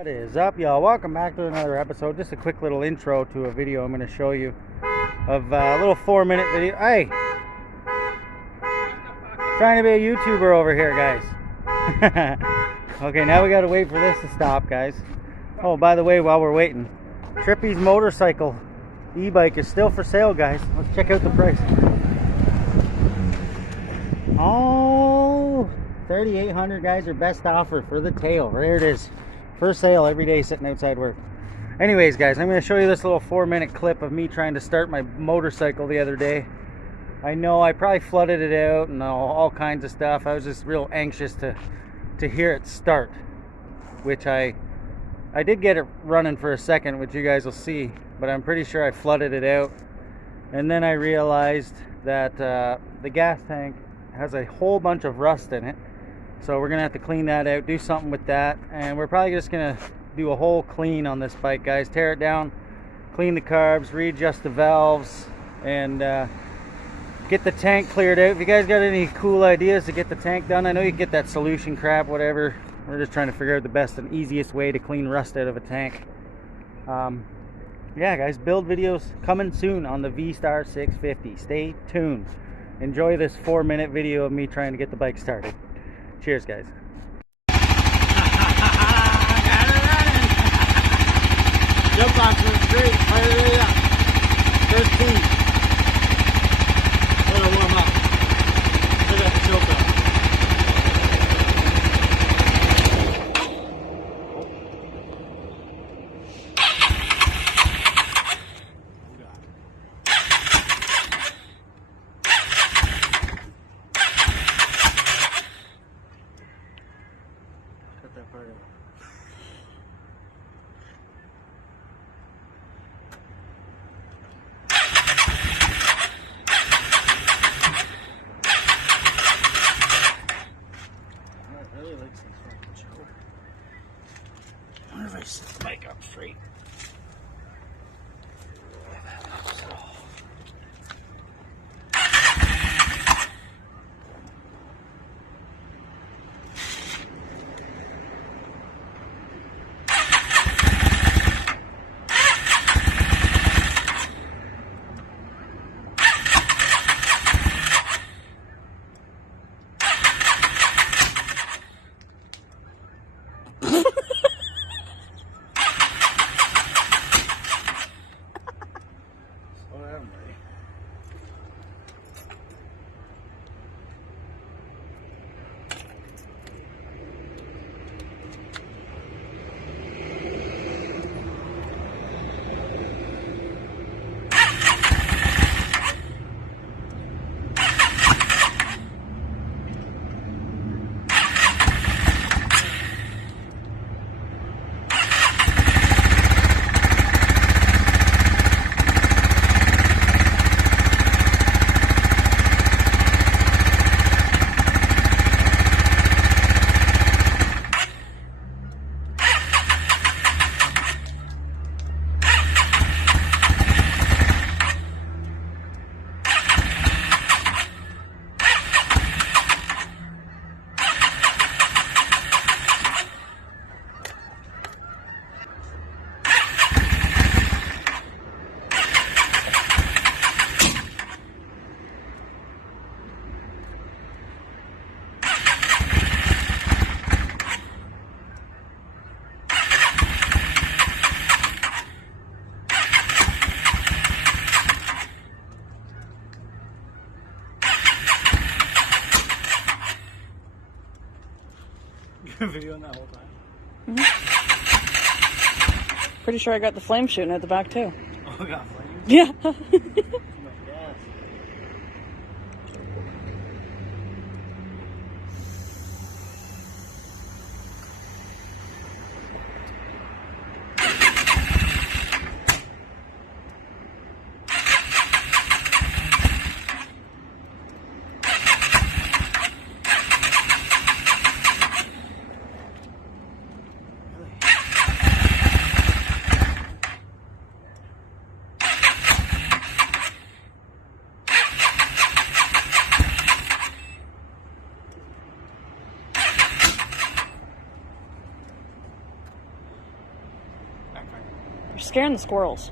What is up, y'all? Welcome back to another episode. Just a quick little intro to a video I'm going to show you of a little 4-minute video. Hey, trying to be a YouTuber over here, guys. Okay, now we got to wait for this to stop, guys. Oh, by the way, while we're waiting, Trippy's motorcycle e-bike is still for sale, guys. Let's check out the price. Oh, $3,800, guys. Are best offer for the tail. There it is. For sale every day, sitting outside work. Anyways, guys, I'm going to show you this little 4-minute clip of me trying to start my motorcycle the other day. I know I probably flooded it out and all kinds of stuff. I was just real anxious to hear it start, which I did get it running for a second, which you guys will see, but I'm pretty sure I flooded it out. And then I realized that the gas tank has a whole bunch of rust in it. So we're gonna have to clean that out, do something with that, and we're probably just gonna do a whole clean on this bike, guys. Tear it down, clean the carbs, readjust the valves, and get the tank cleared out. If you guys got any cool ideas to get the tank done, I know you can get that solution crap, whatever. We're just trying to figure out the best and easiest way to clean rust out of a tank. Yeah, guys, build videos coming soon on the V-Star 650. Stay tuned. Enjoy this 4-minute video of me trying to get the bike started. Cheers, guys. Jump on to the street, fire it up. 13. Let her warm up. Look at the choke up. Cut that part out. Really likes this fucking choke. I wonder if I sit the bike up straight. Yeah, that helps at all. Video on that whole time. Pretty sure I got the flame shooting at the back too. Oh, we got flames? Yeah. Too much gas. You're scaring the squirrels.